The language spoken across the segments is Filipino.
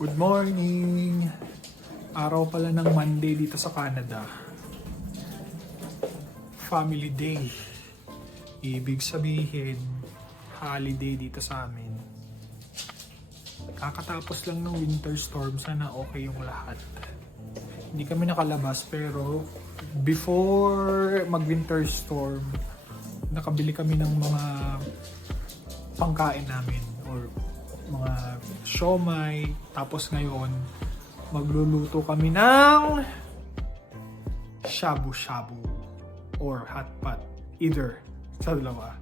Good morning! Araw pala ng Monday dito sa Canada. Family Day. Ibig sabihin, holiday dito sa amin. Kakatapos lang ng winter storm, sana okay yung lahat. Hindi kami nakalabas pero before mag-winter storm, nakabili kami ng mga pangkain namin or mga siomai. Tapos ngayon, magluluto kami ng shabu-shabu or hot pot. Either sa dalawa.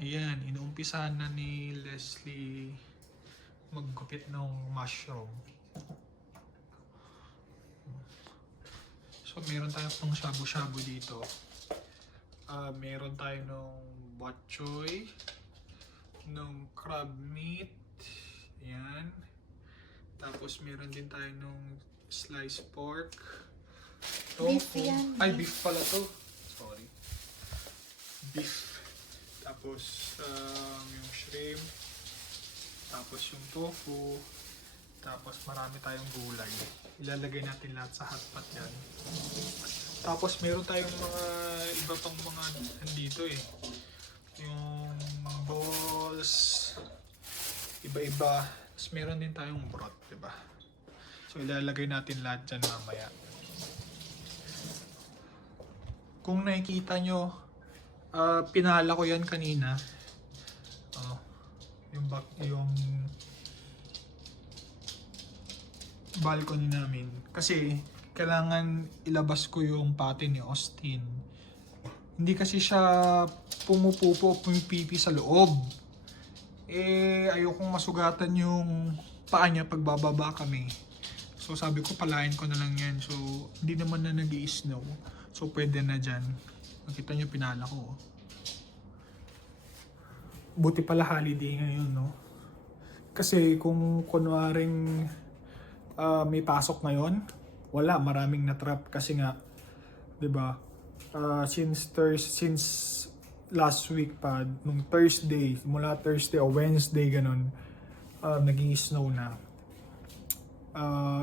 Ayan, inuumpisahan na ni Leslie maggupit ng mushroom. So, meron tayong pang shabu-shabu dito. Meron tayo ng bok choy, ng crab meat. Ayan. Tapos, meron din tayo ng sliced pork. Beef yan. Ay, beef pala to. Sorry. Beef. Tapos, yung shrimp. Tapos yung tofu, tapos marami tayong gulay. Ilalagay natin lahat sa hotpot yan. Tapos meron tayong mga iba pang mga nandito eh. Yung balls, iba-iba. Tapos meron din tayong broth, diba? So ilalagay natin lahat dyan mamaya. Kung nakikita nyo, pinala ko yan kanina. Yung balcony namin kasi kailangan ilabas ko yung pati ni Austin. Hindi kasi siya pumupupo o pumipipi sa loob. Ayokong masugatan yung paa niya pag bababa kami. So sabi ko palain ko na lang yan. So hindi naman na nag-i-snow. So pwede na dyan. Nakita nyo pinala ko. Buti pala holiday ngayon, no? Kasi kung kunwaring may pasok ngayon, wala, maraming na-trap kasi nga, 'di ba? Since last week pa, nung Thursday, mula Thursday o Wednesday ganun, nag-i-snow na.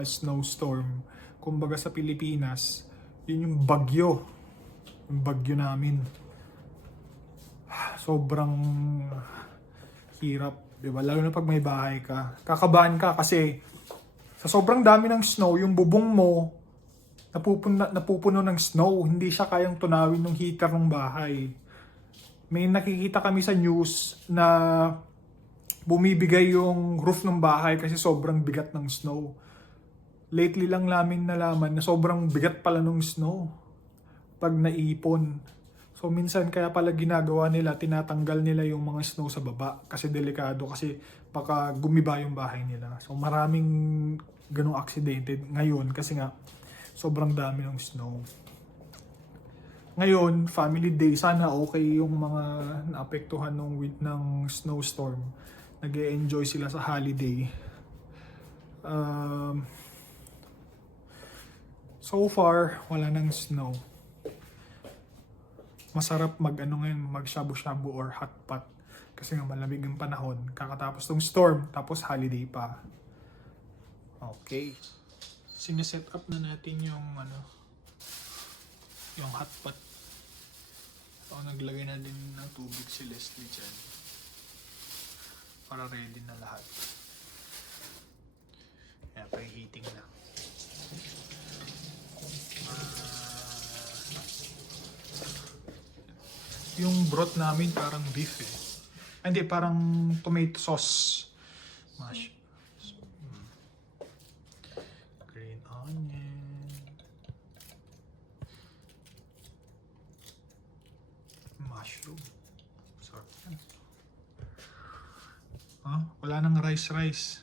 Snowstorm. Kumbaga sa Pilipinas, yun yung bagyo. Yung bagyo namin. Sobrang hirap, di ba? Lalo na pag may bahay ka. Kakabahan ka kasi sa sobrang dami ng snow, yung bubong mo napupuno ng snow. Hindi siya kayang tunawin ng heater ng bahay. May nakikita kami sa news na bumibigay yung roof ng bahay kasi sobrang bigat ng snow. Lately lang namin nalaman na sobrang bigat pala ng snow pag naipon. So minsan kaya pala ginagawa nila, tinatanggal nila yung mga snow sa baba kasi delikado kasi baka gumiba yung bahay nila. So maraming ganong aksidente ngayon kasi nga sobrang dami ng snow. Ngayon, family day, sana okay yung mga naapektuhan ng snowstorm. Nag-e-enjoy sila sa holiday. So far, wala nang snow. Masarap mag shabu-shabu or hot pot kasi nga malamig yung panahon, kakatapos ng storm, tapos holiday pa. Okay, sineset up na natin yung yung hot pot. So naglagay na din ng tubig si Leslie dyan para ready na lahat. Kaya preheating na. Yung broth namin parang beef eh. Hindi, parang tomato sauce. Mash. Green onion. Mushroom. Sarap yan. Wala nang rice.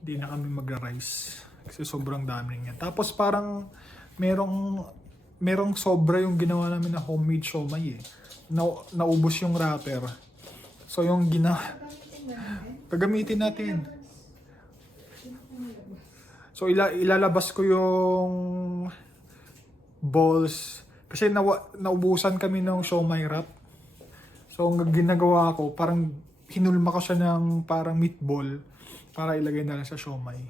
Hindi na kami magra-rice. Kasi sobrang dami niya. Tapos parang merong sobra yung ginawa namin na homemade siomai eh. Naubos yung wrapper. So yung gagamitin natin. So ilalabas ko yung balls kasi naubusan kami ng siomai wrap. So ang ginagawa ko, parang hinulma ko siya ng parang meatball para ilagay na lang sa siomai.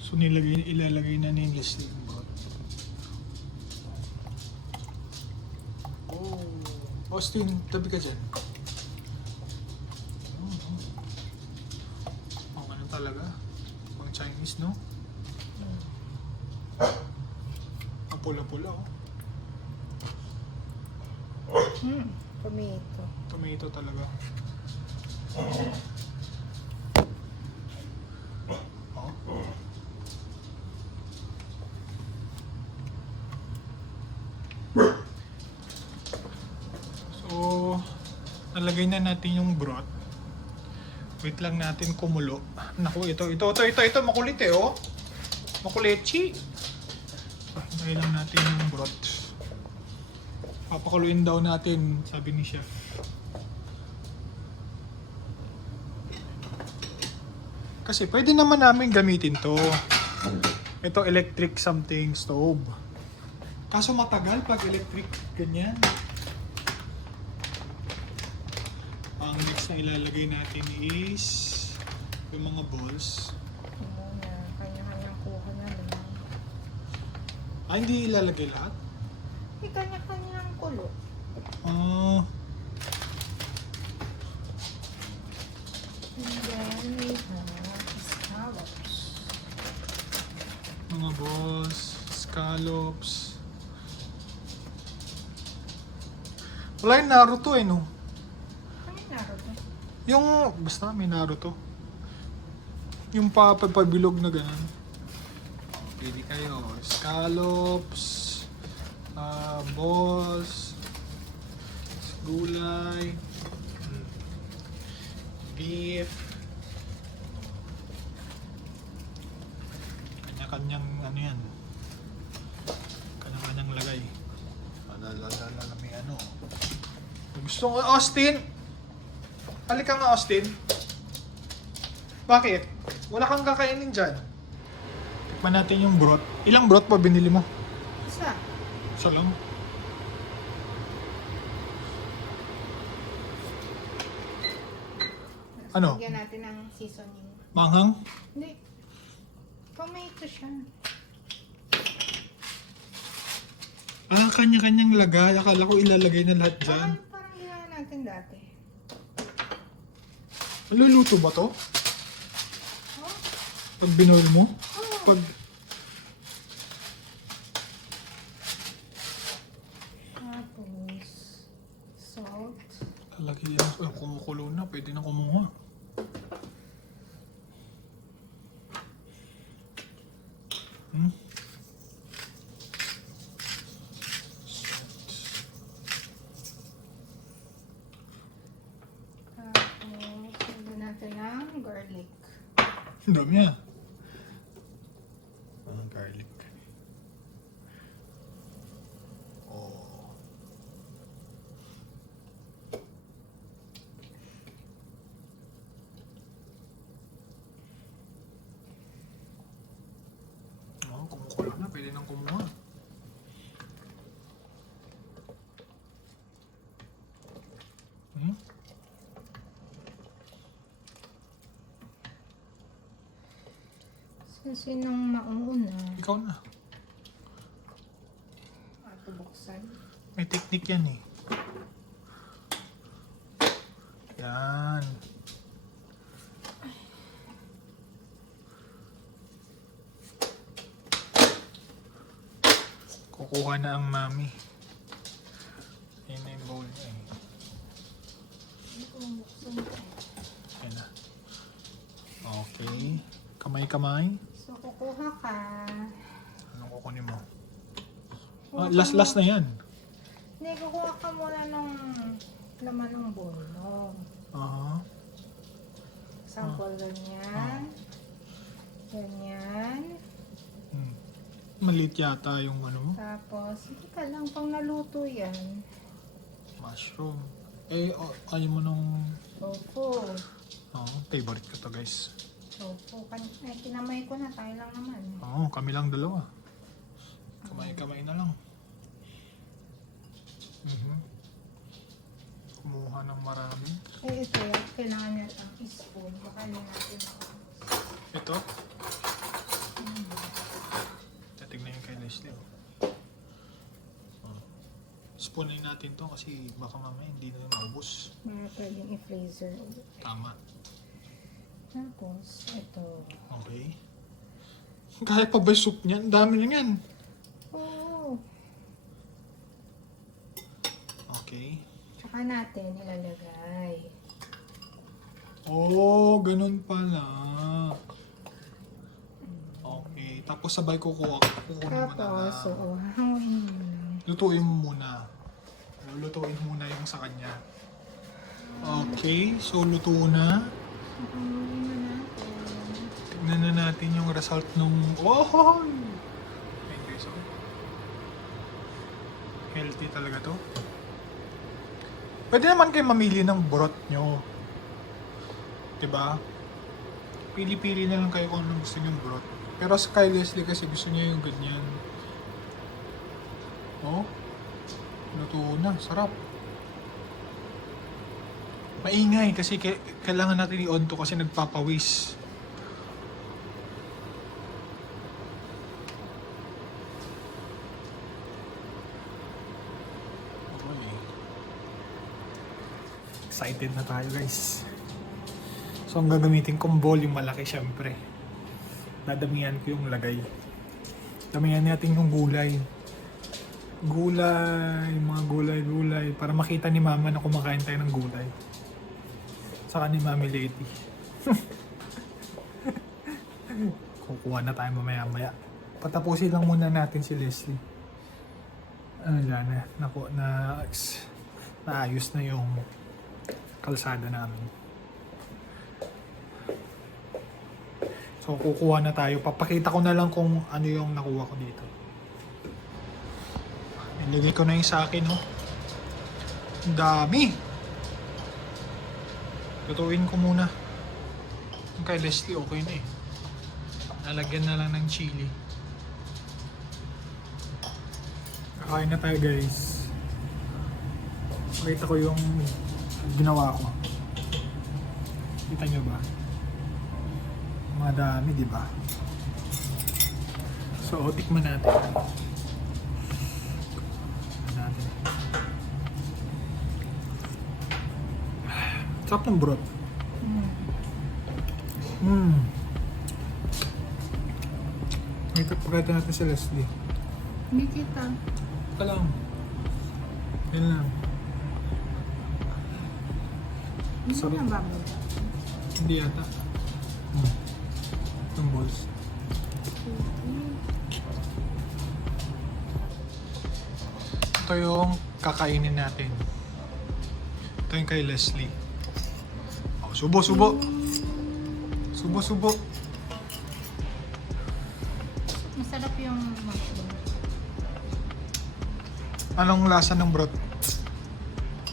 So ilalagay na ni Leslie yung broth. Oh, Austin, tabi ka dyan. Ano talaga? Pang Chinese, no? Pula-pula, oh. Tomato. Tomato talaga. Oh. So, nalagay na natin yung broth. Wait lang natin kumulo. Naku, ito, makulit eh, oh. Makulichi. Lagay lang natin yung broth. Papakuluin daw natin, sabi ni chef. Kasi pwede naman namin gamitin to. Ito electric something stove. Kaso matagal pag electric ganyan. Ang next na ilalagay natin is yung mga balls. Muna, kanya-kanyang kuha na lang. Hindi ilalagay lahat? May kanya-kanyang kulo. And then we have scallops. Mga balls, scallops. Wala yung Naruto eh, no? Ano yung Naruto? Yung, basta may Naruto. Yung papabilog na ganun. Pili kayo. Scallops, balls, gulay, beef. Kanya-kanyang ano yan. Kanya-kanyang lagay. Alalala may ano. Gusto ko, Austin! Halika nga, Austin. Bakit? Wala kang kakainin dyan. Tikman natin yung broth. Ilang broth pa binili mo? Isa. Isa lang. Ano? Lagyan natin ng seasoning. Manghang? Hindi. Tomato siya. Kanya-kanyang lagay. Akala ko ilalagay na lahat dyan. Parang ginawa natin dati. Maluluto ba to? Oh? Pag binoil mo? Oh. Pag... Tapos, salt. Lalagyan. Kumukulo na. Pwede na kumuha. Tapos, lagyan natin ng garlic. Ang dami ah. Garlic. Oh. Kumukulo na. Pwede nang kumuha. Sinong mauuna? Ikaw na. Ito buksan. May technique yan eh. Yan. Kukuha na ang mami. Yan na yung bowl niya eh. Hindi ko buksan ito. Yan na. Okay. Kamay-kamay. So, kukuha ka. Anong kukunin mo? Kukuha Last na yan. Hindi, kukuha ka muna ng laman ng bowl. Aha. Sample ganyan. Ganyan. Maliit yata yung ano mo. Tapos, hindi ka lang pang naluto yan. Mushroom. Ayaw mo nung... Tofu. Favorite ko to guys. So, kinamay ko na. Tayo lang naman. Oo, kami lang dalawa. Kamay-kamay na lang. Kumuha ng marami. Eh, ito. Kailangan niya ang spoon. Baka hindi natin Ito? Tatignan yung kay Leslie. Spoonin natin to kasi baka mamaya hindi na maubos. Baka pwedeng i-freezer. Tama. Tapos, ito. Okay. Kaya pa ba yung soup niyan? Ang dami na yan. Oo. Okay. Tsaka natin ilalagay. Oh, ganun pala. Okay. Tapos sabay kukunin mo na Tapos, lang. oo. Hanguin mo na. Lutuin mo muna. Lutuin muna yung sa kanya. Okay. So, luto na. Hanguin na natin. Tignan na natin yung result nung... Oh! Thank you so. Healthy talaga to. Pwede naman kayo mamili ng broth nyo. Diba? Pili-pili na lang kayo kung anong gusto nyong broth. Pero sa kay Leslie kasi gusto niya yung ganyan. Oh. Luto na. Sarap. Maingay kasi kailangan natin i-on to kasi nagpapawis. Okay. Excited na tayo guys. So ang gagamitin kong bowl yung malaki syempre. Dadamihan ko yung lagay. Damihan natin yung gulay. Mga gulay para makita ni mama na kumakain tayo ng gulay. Saka ni Mami Lady. Kukuha na tayo mamaya-maya. Patapusin lang muna natin si Leslie. Wala na. Naayos na yung kalsada namin. So kukuha na tayo. Papakita ko na lang kung ano yung nakuha ko dito. Nilagay ko na yung sa akin, oh. Ang dami. Lutuin ko muna. Yung kay Leslie, okay na eh. Lalagyan na lang ng chili. Kakain na tayo, guys. Pakita ko yung ginawa ko. Kita nyo ba? Madami, di ba? So, tikman natin. Sarap ng broth. Ito, pagkita natin si Leslie. Hindi kita. Ito lang. Yan lang. Hindi Sarap. na bago. Hindi yata. Itong balls. Ito yung kakainin natin. Ito yung kay Leslie. Oh, subo. Subo. Masarap yung mushroom. Anong lasa ng broth?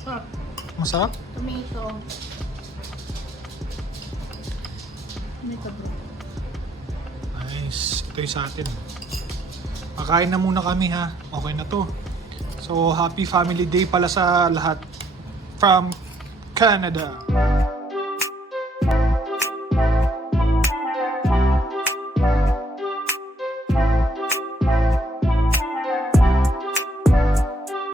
Sarap. Masarap? Tomato. Tomato broth. Nice. Ito yung sa atin. Makain na muna kami ha. Okay na to. So, happy family day pala sa lahat. From Canada.